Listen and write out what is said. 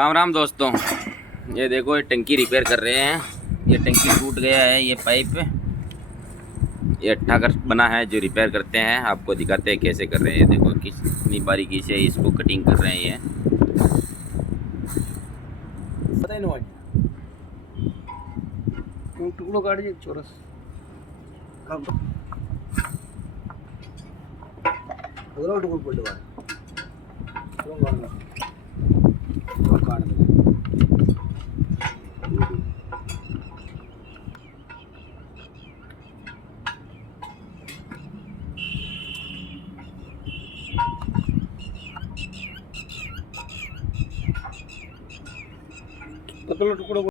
राम राम दोस्तों, ये देखो ये टंकी रिपेयर कर रहे हैं। ये टंकी टूट गया है, ये पाइप ये अट्ठा कर बना है जो रिपेयर करते हैं। आपको दिखाते हैं कैसे कर रहे हैं। ये देखो कितनी बारीकी से इसको कटिंग कर रहे हैं। ये पता ही नहीं टुकड़ों काट दिए चौरस टुकड़ पड़े पतला टुकड़ा